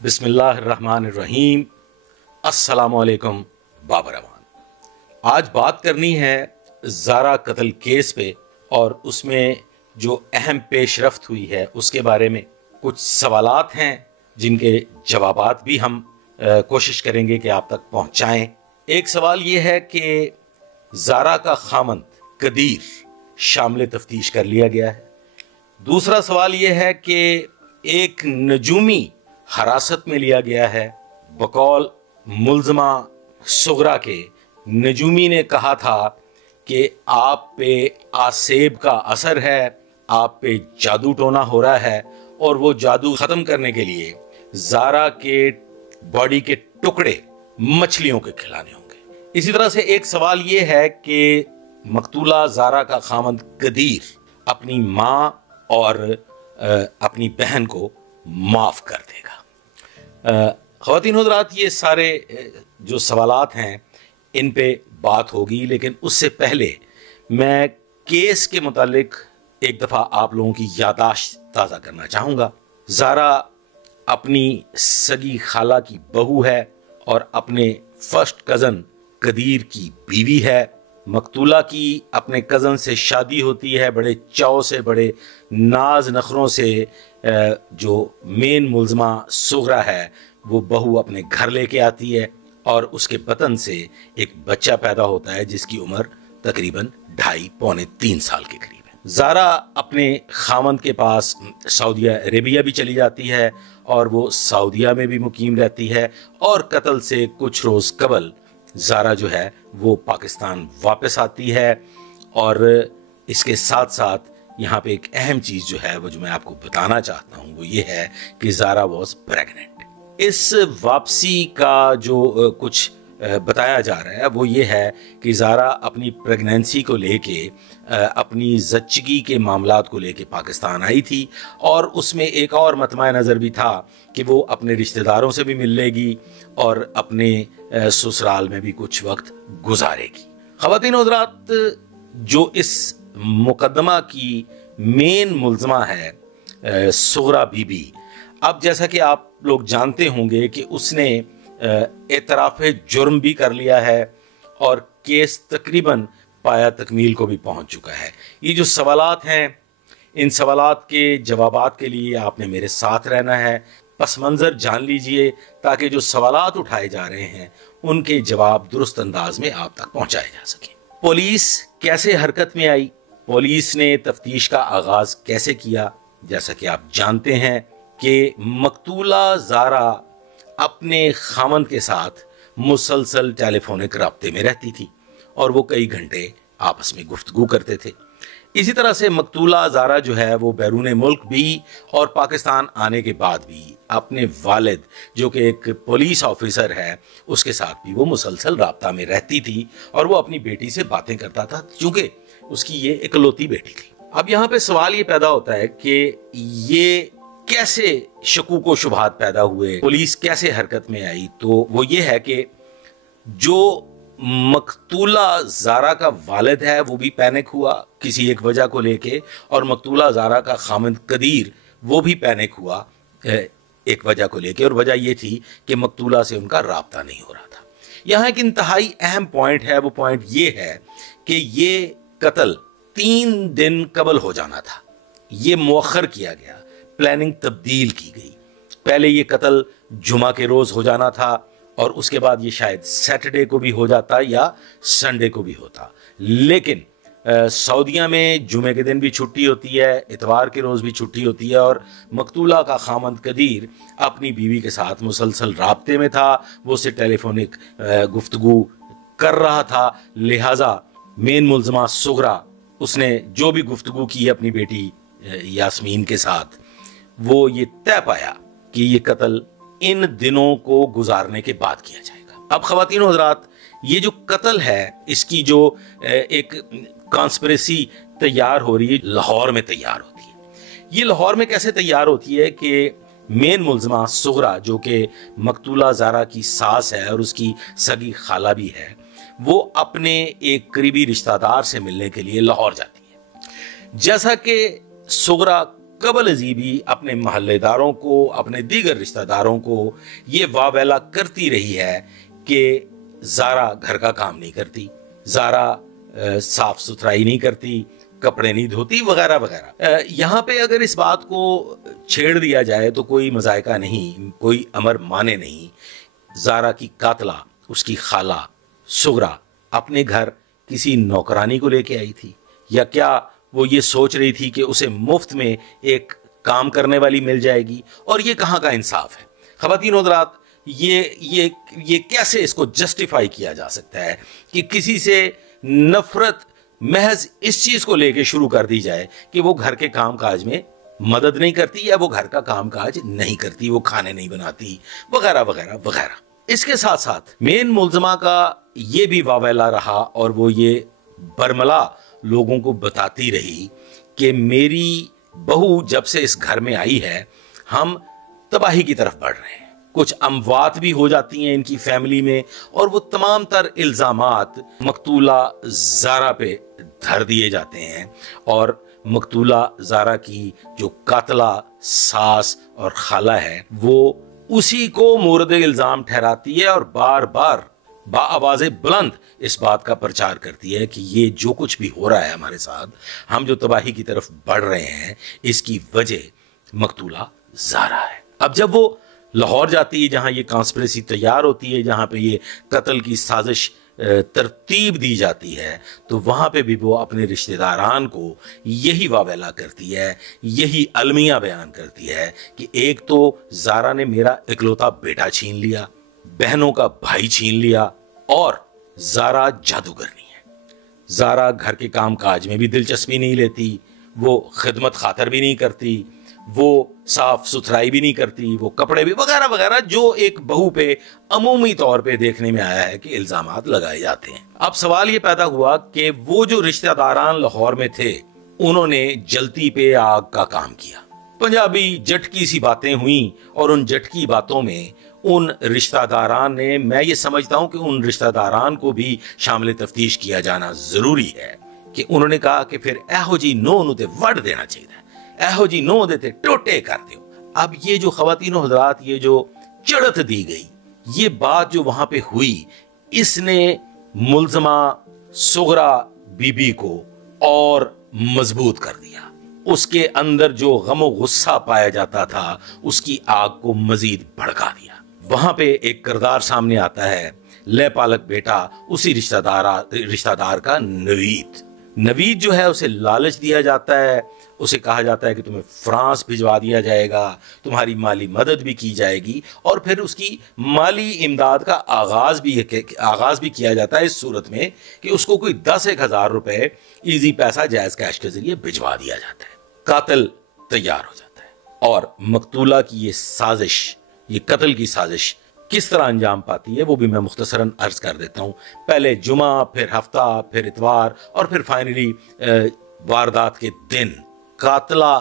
बिस्मिल्लाहिर्रहमानिर्रहीम। अस्सलामुअलैकुम बाबर अमान। आज बात करनी है ज़ारा कत्ल केस पे और उसमें जो अहम पेशरफ्त हुई है उसके बारे में कुछ सवालात हैं जिनके जवाबात भी हम कोशिश करेंगे कि आप तक पहुंचाएं। एक सवाल ये है कि ज़ारा का खामंद कदीर शामिल तफ्तीश कर लिया गया है। दूसरा सवाल ये है कि एक नजूमी हिरासत में लिया गया है। बकौल मुल्ज़मा सुगरा के नजूमी ने कहा था कि आप पे आसेब का असर है, आप पे जादू टोना हो रहा है और वो जादू ख़त्म करने के लिए ज़ारा के बॉडी के टुकड़े मछलियों के खिलाने होंगे। इसी तरह से एक सवाल ये है कि मकतूला ज़ारा का खामंद कदीर अपनी माँ और अपनी बहन को माफ़ कर देगा। ख़वातीन हज़रात, ये सारे जो सवालात हैं इन पे बात होगी, लेकिन उससे पहले मैं केस के मुतालिक एक दफ़ा आप लोगों की यादाश्त ताज़ा करना चाहूँगा। ज़ारा अपनी सगी खाला की बहू है और अपने फर्स्ट कज़न कदीर की बीवी है। मकतूला की अपने कज़न से शादी होती है, बड़े चाव से, बड़े नाज नखरों से। जो मेन मुल्ज़मा सुगरा है वो बहू अपने घर लेके आती है और उसके बतन से एक बच्चा पैदा होता है जिसकी उम्र तकरीबन 2.5-3 साल के करीब है। ज़ारा अपने खामंद के पास सऊदी अरेबिया भी चली जाती है और वो सऊदिया में भी मुकीम रहती है और कत्ल से कुछ रोज़ कबल ज़ारा जो है वो पाकिस्तान वापस आती है। और इसके साथ साथ यहाँ पे एक अहम चीज़ जो है वो जो मैं आपको बताना चाहता हूँ वो ये है कि ज़ारा वॉज प्रेग्नेंट। इस वापसी का जो कुछ बताया जा रहा है वो ये है कि ज़ारा अपनी प्रेगनेंसी को लेके अपनी ज़च्चगी के मामलात को लेके पाकिस्तान आई थी और उसमें एक और मतमा नज़र भी था कि वो अपने रिश्तेदारों से भी मिल लेगी और अपने ससुराल में भी कुछ वक्त गुजारेगी। ख़वातीन हज़रात, जो इस मुकदमा की मेन मुल्ज़मा है सुगरा बीबी, अब जैसा कि आप लोग जानते होंगे कि उसने एतराफ़ जुर्म भी कर लिया है और केस तकरीबन पाया तकमील को भी पहुंच चुका है। ये जो सवालात हैं इन सवालात के जवाबात के लिए आपने मेरे साथ रहना है, पस मंज़र जान लीजिए ताकि जो सवालात उठाए जा रहे हैं उनके जवाब दुरुस्त अंदाज में आप तक पहुंचाए जा सकें। पुलिस कैसे हरकत में आई, पुलिस ने तफ्तीश का आगाज कैसे किया? जैसा कि आप जानते हैं कि मकतूला ज़ारा अपने खामंद के साथ मुसलसल टेलीफोनिक राब्ते में रहती थी और वो कई घंटे आपस में गुफ्तगू करते थे। इसी तरह से मकतूला ज़ारा जो है वो बैरून मुल्क भी और पाकिस्तान आने के बाद भी अपने वालिद जो कि एक पुलिस ऑफिसर है उसके साथ भी वो मुसलसल राब्ता में रहती थी और वो अपनी बेटी से बातें करता था क्योंकि उसकी ये इकलौती बेटी थी। अब यहाँ पे सवाल ये पैदा होता है कि ये कैसे शकूक व शुबहात पैदा हुए, पुलिस कैसे हरकत में आई? तो वो ये है कि जो मकतूला ज़ारा का वालिद है वो भी पैनिक हुआ किसी एक वजह को लेके और मकतूला ज़ारा का खामंद कदीर वो भी पैनिक हुआ एक वजह को लेके, और वजह ये थी कि मकतूला से उनका राब्ता नहीं हो रहा था। यहाँ एक इंतहाई अहम पॉइंट है, वो पॉइंट ये है कि ये कत्ल 3 दिन कबल हो जाना था, ये मुअख्खर किया गया, प्लानिंग तब्दील की गई। पहले ये कत्ल जुमा के रोज़ हो जाना था और उसके बाद ये शायद सैटरडे को भी हो जाता या संडे को भी होता, लेकिन सऊदिया में जुमे के दिन भी छुट्टी होती है, इतवार के रोज़ भी छुट्टी होती है और मकतूला का खामंद कदीर अपनी बीवी के साथ मुसलसल राब्ते में था, वो उससे टेलीफोनिक गुफ्तगू कर रहा था। लिहाजा मेन मुल्ज़मा सुगरा उसने जो भी गुफ्तगू की अपनी बेटी यास्मीन के साथ वो ये तय पाया कि ये कत्ल इन दिनों को गुजारने के बाद किया जाएगा। अब ख़वातीन हज़रात, ये जो कत्ल है इसकी जो एक कॉन्स्पिरेसी तैयार हो रही है, लाहौर में तैयार होती है। ये लाहौर में कैसे तैयार होती है कि मेन मुल्ज़मा सुगरा जो कि मकतूला ज़ारा की सास है और उसकी सगी खाला भी है, वो अपने एक करीबी रिश्तेदार से मिलने के लिए लाहौर जाती है। जैसा कि सुगरा कबल अजी भी अपने मोहल्लेदारों को, अपने दीगर रिश्तेदारों को ये वावेला करती रही है कि ज़ारा घर का काम नहीं करती, ज़ारा साफ सुथराई नहीं करती, कपड़े नहीं धोती, वगैरह वगैरह। यहाँ पे अगर इस बात को छेड़ दिया जाए तो कोई मजायका नहीं, कोई अमर माने नहीं। ज़ारा की कातला, उसकी खाला सुगरा, अपने घर किसी नौकरानी को लेके आई थी, या क्या वो ये सोच रही थी कि उसे मुफ्त में एक काम करने वाली मिल जाएगी? और ये कहाँ का इंसाफ है? ख़वातीन हज़रात, ये कैसे इसको जस्टिफाई किया जा सकता है कि किसी से नफरत महज इस चीज को लेके शुरू कर दी जाए कि वो घर के काम काज में मदद नहीं करती, या वो घर का काम काज नहीं करती, वो खाने नहीं बनाती, वगैरह वगैरह वगैरह। इसके साथ साथ मेन मुलजमा का ये भी वावेला रहा, और वो ये बरमला लोगों को बताती रही कि मेरी बहू जब से इस घर में आई है, हम तबाही की तरफ बढ़ रहे हैं, कुछ अमवात भी हो जाती हैं इनकी फैमिली में, और वो तमाम तर इल्जामात मकतूला ज़ारा पे धर दिए जाते हैं। और मकतूला ज़ारा की जो कातला सास और खाला है, वो उसी को मोरद इल्जाम ठहराती है, और बार बार बाआवाज़े बुलंद इस बात का प्रचार करती है कि ये जो कुछ भी हो रहा है हमारे साथ, हम जो तबाही की तरफ बढ़ रहे हैं, इसकी वजह मकतूला ज़ारा है। अब जब वो लाहौर जाती है, जहां ये कॉन्स्पिरेसी तैयार होती है, जहां पे ये कत्ल की साजिश तरतीब दी जाती है, तो वहां पे भी वो अपने रिश्तेदारान को यही वावेला करती है, यही अलमिया बयान करती है कि एक तो ज़ारा ने मेरा इकलौता बेटा छीन लिया, बहनों का भाई छीन लिया, और ज़ारा जादूगरनी है। ज़ारा घर के काम काज में भी दिलचस्पी नहीं लेती, वो खिदमत खातर भी नहीं करती, वो साफ सुथराई भी नहीं करती, वो कपड़े भी, वगैरह वगैरह, जो एक बहू पे अमूमी तौर पे देखने में आया है कि इल्जामात लगाए जाते हैं। अब सवाल ये पैदा हुआ कि वो जो रिश्तेदारान लाहौर में थे, उन्होंने जलती पे आग का काम किया। पंजाबी जटकी सी बातें हुई, और उन जटकी बातों में उन रिश्तेदारान ने, मैं ये समझता हूं कि उन रिश्तेदारान को भी शामिल तफ्तीश किया जाना जरूरी है, कि उन्होंने कहा कि फिर एहो जी नो नु ते वड़ देना चाहिए, एहो जी नो देते टोटे कर दो। अब ये जो ख़वातीनो हज़रात, ये जो चढ़त दी गई, ये बात जो वहां पे हुई, इसने मुल्ज़मा सुगरा बीबी को और मजबूत कर दिया। उसके अंदर जो गम और गुस्सा पाया जाता था, उसकी आग को मजीद भड़का दिया। वहां पे एक किरदार सामने आता है, ले पालक बेटा, उसी रिश्तेदार का नवीद। नवीद जो है, उसे लालच दिया जाता है, उसे कहा जाता है कि तुम्हें फ्रांस भिजवा दिया जाएगा, तुम्हारी माली मदद भी की जाएगी, और फिर उसकी माली इमदाद का आगाज भी किया जाता है इस सूरत में कि उसको कोई 10,000 रुपए इजी पैसा जायज कैश के जरिए भिजवा दिया जाता है। कातिल तैयार हो जाता है, और मकतूला की ये साजिश, ये कत्ल की साजिश किस तरह अंजाम पाती है वो भी मैं मुख्तसरन अर्ज कर देता हूँ। पहले जुमा, फिर हफ्ता, फिर इतवार, और फिर फाइनली वारदात के दिन कातला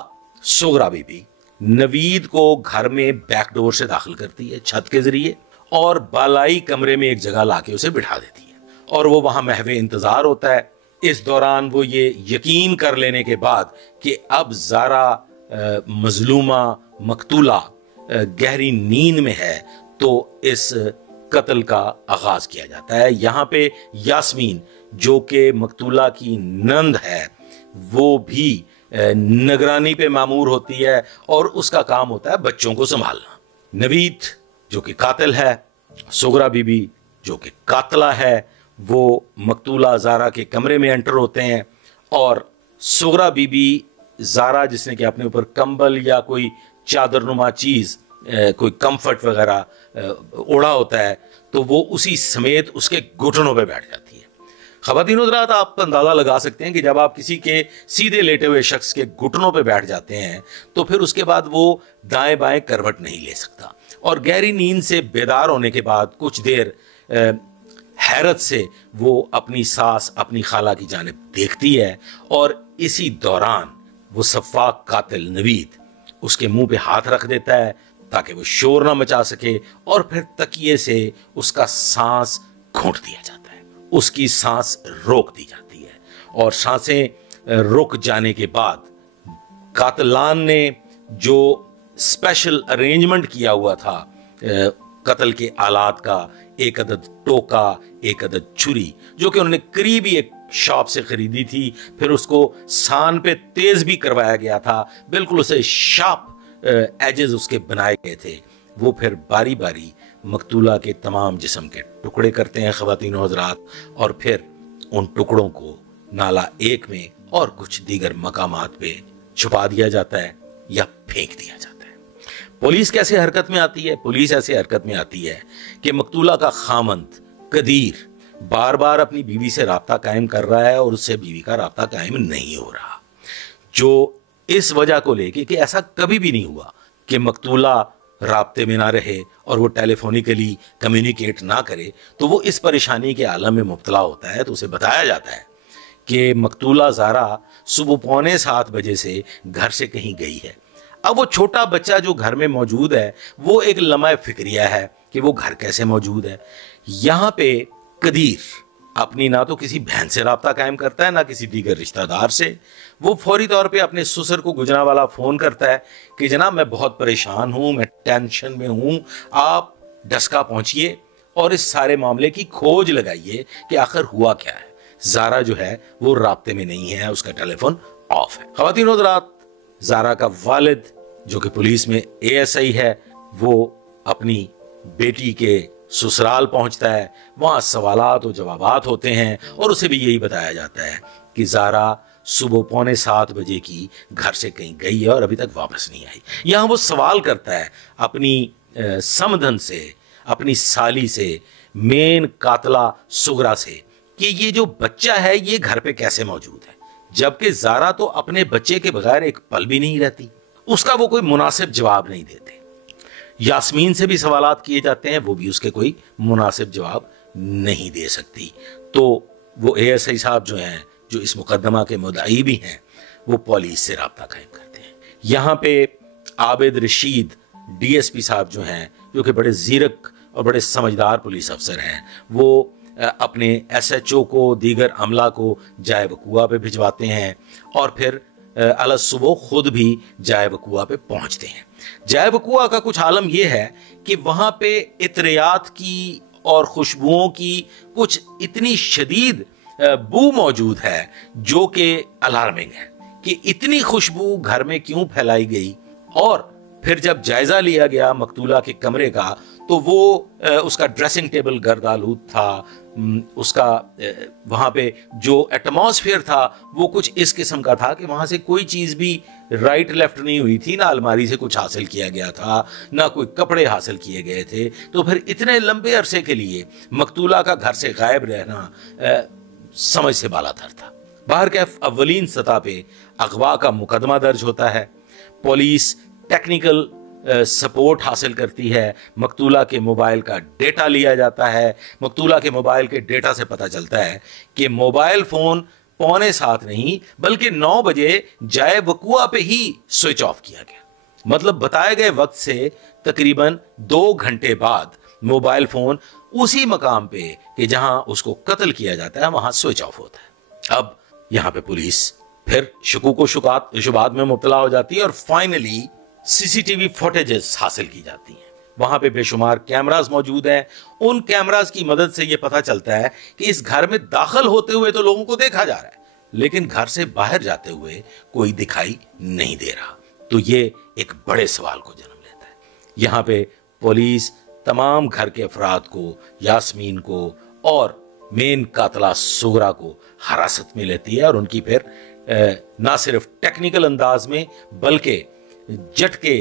सुगरा बीबी नवीद को घर में बैकडोर से दाखिल करती है, छत के जरिए, और बालाई कमरे में एक जगह लाके उसे बिठा देती है, और वो वहां महवे इंतजार होता है। इस दौरान वो ये यकीन कर लेने के बाद कि अब ज़ारा मजलूमा मकतूला गहरी नींद में है, तो इस कत्ल का आगाज किया जाता है। यहाँ पे यास्मीन, जो कि मकतूला की नंद है, वो भी निगरानी पे मामूर होती है, और उसका काम होता है बच्चों को संभालना। नवीद जो कि कातिल है, सुगरा बीबी जो कि कातला है, वो मकतूला ज़ारा के कमरे में एंटर होते हैं, और सुगरा बीबी ज़ारा जिसने कि अपने ऊपर कंबल या कोई चादरनुमा चीज़, कोई कंफर्ट वगैरह ओढ़ा होता है, तो वो उसी समेत उसके घुटनों पे बैठ जाती है। ख़वातीन हज़रात, आप अंदाज़ा लगा सकते हैं कि जब आप किसी के सीधे लेटे हुए शख्स के घुटनों पे बैठ जाते हैं, तो फिर उसके बाद वो दाएं बाएं करवट नहीं ले सकता, और गहरी नींद से बेदार होने के बाद कुछ देर हैरत से वो अपनी सास, अपनी खाला की जानिब देखती है, और इसी दौरान वो सफ़ाक कातिल नवीद उसके मुंह पे हाथ रख देता है ताकि वो शोर ना मचा सके, और फिर तकिए से उसका सांस घोंट दिया जाता है, उसकी सांस रोक दी जाती है, और सांसें रुक जाने के बाद कातलान ने जो स्पेशल अरेंजमेंट किया हुआ था कत्ल के आलात का, एक अदद टोका, एक अदद छुरी, जो कि उन्होंने करीबी एक शॉप से खरीदी थी, फिर उसको सान पे तेज भी करवाया गया था, बिल्कुल उसे शार्प एजेस उसके बनाए गए थे। वो फिर बारी बारी मकतूला के तमाम जिस्म के टुकड़े करते हैं ख़वातीन और हज़रात, और फिर उन टुकड़ों को नाला एक में और कुछ दीगर मकामात पे छुपा दिया जाता है या फेंक दिया जाता है। पुलिस कैसे हरकत में आती है? पुलिस ऐसे हरकत में आती है कि मकतूला का खामंद कदीर बार बार अपनी बीवी से राब्ता कायम कर रहा है और उससे बीवी का राब्ता कायम नहीं हो रहा, जो इस वजह को लेके कि ऐसा कभी भी नहीं हुआ कि मकतूला राब्ते में ना रहे और वो टेलीफोनिकली कम्युनिकेट ना करे, तो वो इस परेशानी के आलम में मुब्तला होता है। तो उसे बताया जाता है कि मकतूला ज़ारा सुबह 6:45 बजे से घर से कहीं गई है। अब वो छोटा बच्चा जो घर में मौजूद है वो एक लम्हा फिक्रिया है कि वो घर कैसे मौजूद है। यहाँ पे कदीर अपनी ना तो किसी बहन से राब्ता कायम करता है ना किसी दीगर रिश्तेदार से। वो फौरी तौर पे अपने ससुर को गुजरांवाला फ़ोन करता है कि जनाब मैं बहुत परेशान हूँ, मैं टेंशन में हूँ, आप डस्का पहुँचिए और इस सारे मामले की खोज लगाइए कि आखिर हुआ क्या है। ज़ारा जो है वो राब्ते में नहीं है, उसका टेलीफोन ऑफ है। ख़वातीन और हज़रात, ज़ारा का वालिद जो कि पुलिस में ASI है, वो अपनी बेटी के ससुराल पहुंचता है। वहां सवालात और जवाबात होते हैं और उसे भी यही बताया जाता है कि ज़ारा सुबह 6:45 बजे की घर से कहीं गई है और अभी तक वापस नहीं आई। यहां वो सवाल करता है अपनी समधन से, अपनी साली से, मेन कातला सुगरा से कि ये जो बच्चा है ये घर पे कैसे मौजूद है, जबकि ज़ारा तो अपने बच्चे के बगैर एक पल भी नहीं रहती। उसका वो कोई मुनासिब जवाब नहीं देते। यास्मीन से भी सवालात किए जाते हैं, वो भी उसके कोई मुनासिब जवाब नहीं दे सकती। तो वो ASI साहब जो हैं, जो इस मुकदमा के मुद्दाई भी हैं, वो पुलिस से राब्ता कायम करते हैं। यहाँ पे आबिद रशीद DSP साहब जो हैं, जो कि बड़े ज़ीरक और बड़े समझदार पुलिस अफसर हैं, वो अपने SHO को, दीगर अमला को जाए वकूआ पे भिजवाते हैं और फिर अल सुबह खुद भी जाए वकूआ पे पहुंचते हैं। जाए वकूआ का कुछ आलम यह है कि वहां पे इतरियात की और खुशबुओं की कुछ इतनी शदीद बू मौजूद है जो कि अलार्मिंग है कि इतनी खुशबू घर में क्यों फैलाई गई। और फिर जब जायजा लिया गया मकतूला के कमरे का तो वो उसका ड्रेसिंग टेबल गर्दालूद था, उसका वहाँ पे जो एटमॉस्फेयर था वो कुछ इस किस्म का था कि वहाँ से कोई चीज़ भी राइट लेफ्ट नहीं हुई थी, ना अलमारी से कुछ हासिल किया गया था, ना कोई कपड़े हासिल किए गए थे। तो फिर इतने लंबे अरसे के लिए मकतूला का घर से गायब रहना समझ से बालातर था। बहरकैफ अव्वलीन सतह पे अगवा का मुकदमा दर्ज होता है, पुलिस टेक्निकल सपोर्ट हासिल करती है, मकतूला के मोबाइल का डेटा लिया जाता है। मकतूला के मोबाइल के डेटा से पता चलता है कि मोबाइल फ़ोन 6:45 नहीं बल्कि 9 बजे जाए वकूआ पे ही स्विच ऑफ किया गया। मतलब बताए गए वक्त से तकरीबन 2 घंटे बाद मोबाइल फ़ोन उसी मकाम पे कि जहां उसको कत्ल किया जाता है वहां स्विच ऑफ होता है। अब यहां पे पुलिस फिर शुकूक शुबात में मुब्तला हो जाती है और फाइनली CCTV फुटेजेस हासिल की जाती हैं। वहां पे बेशुमार कैमरास मौजूद हैं। उन कैमरास की मदद से यह पता चलता है कि इस घर में दाखिल होते हुए तो लोगों को देखा जा रहा है, लेकिन घर से बाहर जाते हुए कोई दिखाई नहीं दे रहा। तो ये एक बड़े सवाल को जन्म लेता है। यहाँ पे पुलिस तमाम घर के अफराद को, यास्मीन को और मेन कातला सुगरा को हिरासत में लेती है और उनकी फिर ना सिर्फ टेक्निकल अंदाज में बल्कि झटके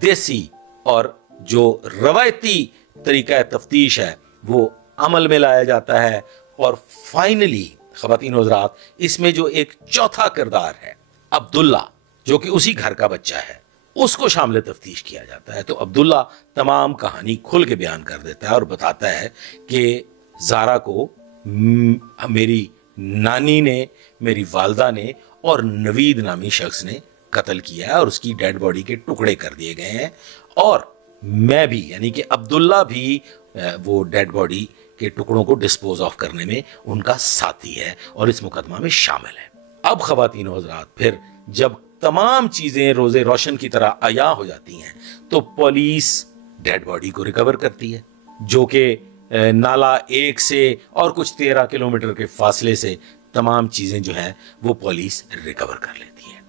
देसी और जो रवायती तरीका तफ्तीश है वो अमल में लाया जाता है। और फाइनली ख़वातीन और हज़रात, इसमें जो एक चौथा किरदार है अब्दुल्ला, जो कि उसी घर का बच्चा है, उसको शामिल तफ्तीश किया जाता है। तो अब्दुल्ला तमाम कहानी खुल के बयान कर देता है और बताता है कि ज़ारा को मेरी नानी ने, मेरी वालदा ने और नवीद नामी शख्स ने कत्ल किया है और उसकी डेड बॉडी के टुकड़े कर दिए गए हैं और मैं भी, यानी कि अब्दुल्ला भी वो डेड बॉडी के टुकड़ों को डिस्पोज ऑफ करने में उनका साथी है और इस मुकदमा में शामिल है। अब ख़वातीन और हज़रात, फिर जब तमाम चीजें रोजे रोशन की तरह आया हो जाती हैं तो पुलिस डेड बॉडी को रिकवर करती है, जो कि नाला 1 से और कुछ 13 किलोमीटर के फासले से तमाम चीजें जो है वो पुलिस रिकवर कर लेती है।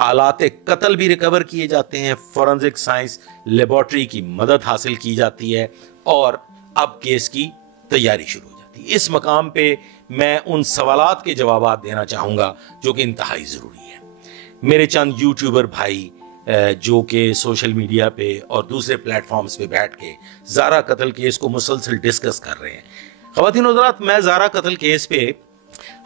आलाते कत्ल भी रिकवर किए जाते हैं, फोरेंसिक साइंस लेबोरेटरी की मदद हासिल की जाती है और अब केस की तैयारी शुरू हो जाती है। इस मकाम पे मैं उन सवालात के जवाब देना चाहूंगा जो कि इंतहाई जरूरी है। मेरे चंद यूट्यूबर भाई जो कि सोशल मीडिया पे और दूसरे प्लेटफॉर्म्स पे बैठ के ज़ारा कत्ल केस को मुसलसल डिस्कस कर रहे हैं। ख़वातीन और हज़रात, मैं ज़ारा कत्ल केस पे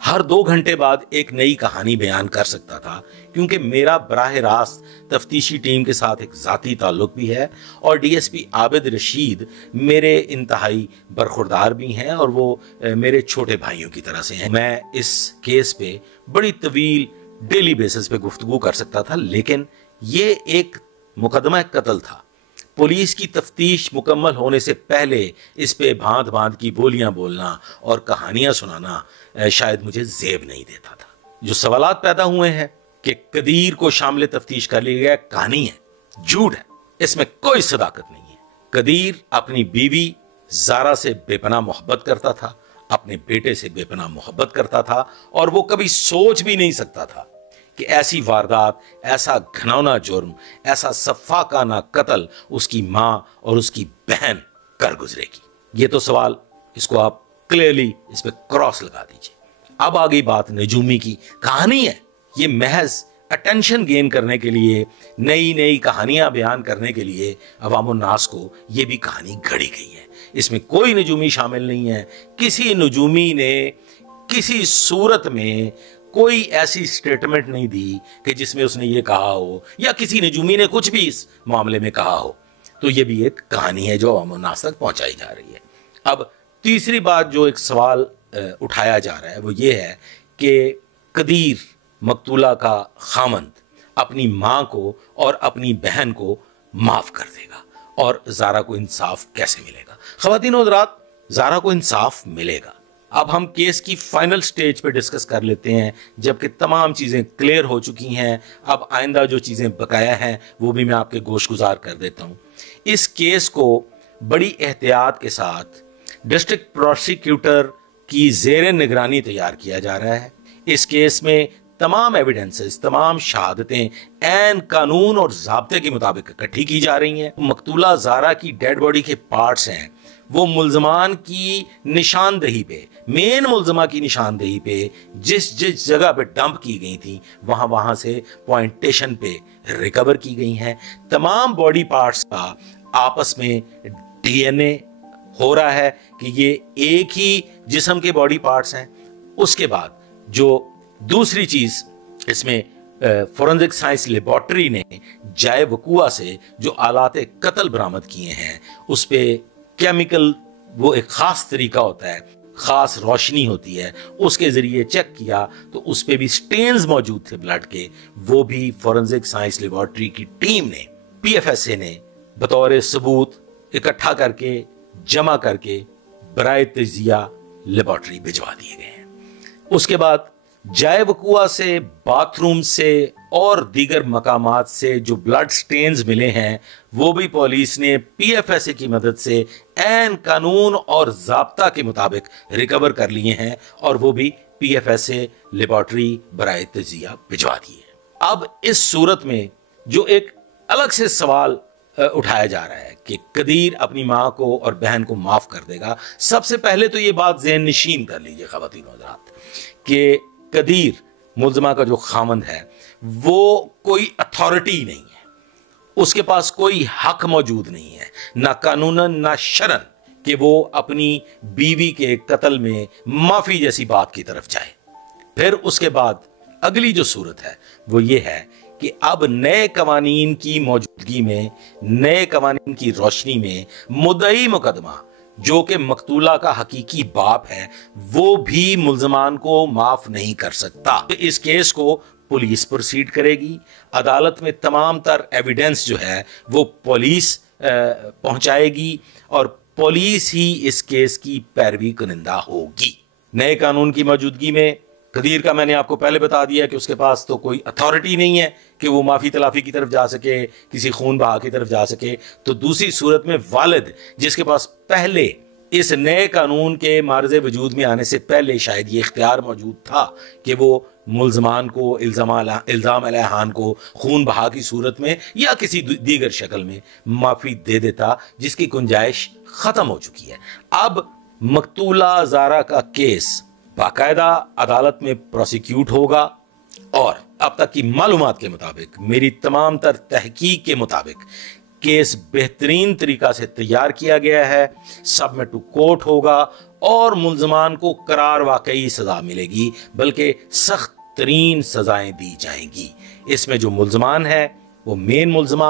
हर 2 घंटे बाद एक नई कहानी बयान कर सकता था, क्योंकि मेरा बराह रास्त तफ्तीशी टीम के साथ एक ज़ाती ताल्लुक भी है और DSP आबिद रशीद मेरे इंतहाई बरखुरदार भी हैं और वो मेरे छोटे भाइयों की तरह से हैं। मैं इस केस पे बड़ी तवील डेली बेसिस पे गुफ्तगू कर सकता था, लेकिन ये एक मुकदमा कत्ल था। पुलिस की तफ्तीश मुकम्मल होने से पहले इस पे भांत भांत की बोलियां बोलना और कहानियां सुनाना शायद मुझे जेब नहीं देता था। जो सवालात पैदा हुए हैं कि कदीर को शामिल तफ्तीश कर लिया गया, कहानी है, झूठ है, इसमें कोई सदाकत नहीं है। कदीर अपनी बीवी ज़ारा से बेपनाह मोहब्बत करता था, अपने बेटे से बेपनाह मोहब्बत करता था और वो कभी सोच भी नहीं सकता था कि ऐसी वारदात, ऐसा घिनौना जुर्म, ऐसा सफाकाना कत्ल उसकी मां और उसकी बहन कर गुजरेगी। ये तो सवाल, इसको आप क्लियरली इस पे क्रॉस लगा दीजिए। अब आ गई बात नजूमी की। कहानी है, ये महज अटेंशन गेन करने के लिए, नई नई कहानियां बयान करने के लिए अवाम नास को ये भी कहानी घड़ी गई है। इसमें कोई नजूमी शामिल नहीं है। किसी नजूमी ने किसी सूरत में कोई ऐसी स्टेटमेंट नहीं दी कि जिसमें उसने ये कहा हो या किसी नजूमी ने कुछ भी इस मामले में कहा हो। तो ये भी एक कहानी है जो अवाम नास तक पहुंचाई जा रही है। अब तीसरी बात जो एक सवाल उठाया जा रहा है वो ये है कि कदीर मकतूला का खामंद अपनी मां को और अपनी बहन को माफ कर देगा और ज़ारा को इंसाफ कैसे मिलेगा। ख़वातीन और हज़रात, ज़ारा को इंसाफ मिलेगा। अब हम केस की फाइनल स्टेज पे डिस्कस कर लेते हैं, जबकि तमाम चीज़ें क्लियर हो चुकी हैं। अब आइंदा जो चीज़ें बकाया हैं वो भी मैं आपके गोशगुजार कर देता हूँ। इस केस को बड़ी एहतियात के साथ डिस्ट्रिक्ट प्रोसिक्यूटर की ज़ेर निगरानी तैयार किया जा रहा है। इस केस में तमाम एविडेंसेस, तमाम शहादतें ऐन कानून और ज़ाब्ते के मुताबिक इकट्ठी की जा रही हैं। मकतूला ज़ारा की डेड बॉडी के पार्ट्स हैं, वो मुल्ज़मान की निशानदेही पे, मेन मुल्ज़मा की निशानदेही पे जिस जिस जगह पे डंप की गई थी वहाँ से पॉइंटेशन पे रिकवर की गई हैं। तमाम बॉडी पार्ट्स का आपस में DNA हो रहा है कि ये एक ही जिस्म के बॉडी पार्ट्स हैं। उसके बाद जो दूसरी चीज इसमें फोरेंसिक साइंस लेबोरेटरी ने जाए वकुआ से जो आलाते कत्ल बरामद किए हैं उस पे केमिकल, वो एक खास तरीका होता है, खास रोशनी होती है, उसके जरिए चेक किया तो उस पे भी स्टेन्स मौजूद थे ब्लड के। वो भी फोरेंसिक साइंस लेबोरेटरी की टीम ने, PFSA ने बतौर सबूत इकट्ठा करके जमा करके बराए तजिया लेबोरेटरी भिजवा दिए गए हैं। उसके बाद जाए वकुआ से, बाथरूम से और दीगर मकामात से जो ब्लड स्टेन्स मिले हैं वो भी पुलिस ने PFSA की मदद से ऐन कानून और ज़ाब्ता के मुताबिक रिकवर कर लिए हैं और वो भी PFSA लेबोरेटरी बराए तजिया भिजवा दिए। अब इस सूरत में जो एक अलग से सवाल उठाया जा रहा है कि कदीर अपनी मां को और बहन को माफ कर देगा। सबसे पहले तो ये बात ज़हन नशीन कर लीजिए ख़वातीन और हज़रात कि कदीर मुल्ज़मा का जो खामंद है वो कोई अथॉरिटी नहीं है, उसके पास कोई हक मौजूद नहीं है, ना कानूनन ना शरन, कि वो अपनी बीवी के कत्ल में माफी जैसी बात की तरफ जाए। फिर उसके बाद अगली जो सूरत है वो ये है कि अब नए कवानीन की मौजूदगी में, नए कवानीन की रोशनी में मुद्दई मुकदमा जो कि मकतूला का हकीकी बाप है वो भी मुल्ज़मान को माफ नहीं कर सकता। तो इस केस को पुलिस प्रोसीड करेगी, अदालत में तमाम तर एविडेंस जो है वो पुलिस पहुंचाएगी और पुलिस ही इस केस की पैरवी कुनिंदा होगी। नए कानून की मौजूदगी में कदीर का मैंने आपको पहले बता दिया कि उसके पास तो कोई अथॉरिटी नहीं है कि वो माफ़ी तलाफ़ी की तरफ जा सके, किसी खून बहा की तरफ जा सके। तो दूसरी सूरत में वालिद, जिसके पास पहले इस नए कानून के मार्ज़ वजूद में आने से पहले शायद ये इख्तियार मौजूद था कि वो मुल्ज़मान को, इल्ज़ाम अलैहान को खून बहा की सूरत में या किसी दीगर शक्ल में माफ़ी दे देता, जिसकी गुंजाइश ख़त्म हो चुकी है। अब मकतूला ज़ारा का केस बाकायदा अदालत में प्रोसिक्यूट होगा और अब तक की मालूमात के मुताबिक, मेरी तमाम तर तहकीक के मुताबिक, केस बेहतरीन तरीका से तैयार किया गया है, सबमिट टू कोर्ट होगा और मुल्ज़मान को करार वाकई सजा मिलेगी, बल्कि सख्त तरीन सजाएं दी जाएंगी। इसमें जो मुल्ज़मान है वो मेन मुल्ज़मा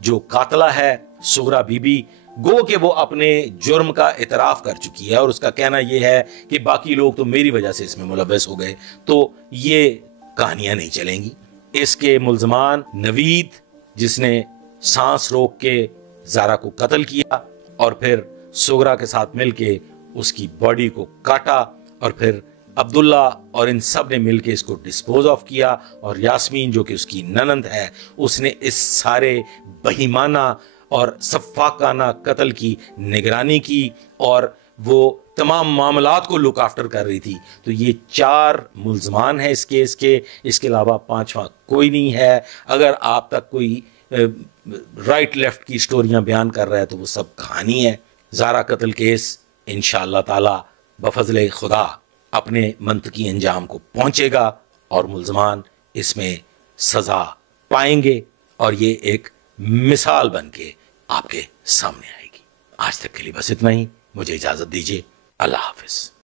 जो कातला है सुगरा बीबी, गो कि वो अपने जुर्म का इतराफ कर चुकी है और उसका कहना यह है कि बाकी लोग तो मेरी वजह से इसमें मुलव्वस हो गए, तो ये कहानियां नहीं चलेंगी। इसके मुल्ज़मान नवीद, जिसने सांस रोक के ज़ारा को कत्ल किया और फिर सुगरा के साथ मिलके उसकी बॉडी को काटा, और फिर अब्दुल्ला और इन सब ने मिलके इसको डिस्पोज ऑफ किया, और यास्मीन जो कि उसकी ननंद है उसने इस सारे बहीमाना और सफ़ाकाना कत्ल की निगरानी की और वो तमाम मामलात को लुक आफ्टर कर रही थी। तो ये 4 मुल्ज़मान हैं इस केस के, इसके अलावा 5वां कोई नहीं है। अगर आप तक कोई राइट लेफ्ट की स्टोरियां बयान कर रहा है तो वो सब कहानी है। ज़ारा कत्ल केस इंशाअल्लाह ताला बफज़ले खुदा अपने मंतकी अंजाम को पहुंचेगा और मुल्ज़मान इसमें सज़ा पाएंगे और ये एक मिसाल बन के आपके सामने आएगी। आज तक के लिए बस इतना ही, मुझे इजाज़त दीजिए। अल्लाह हाफ़िज़।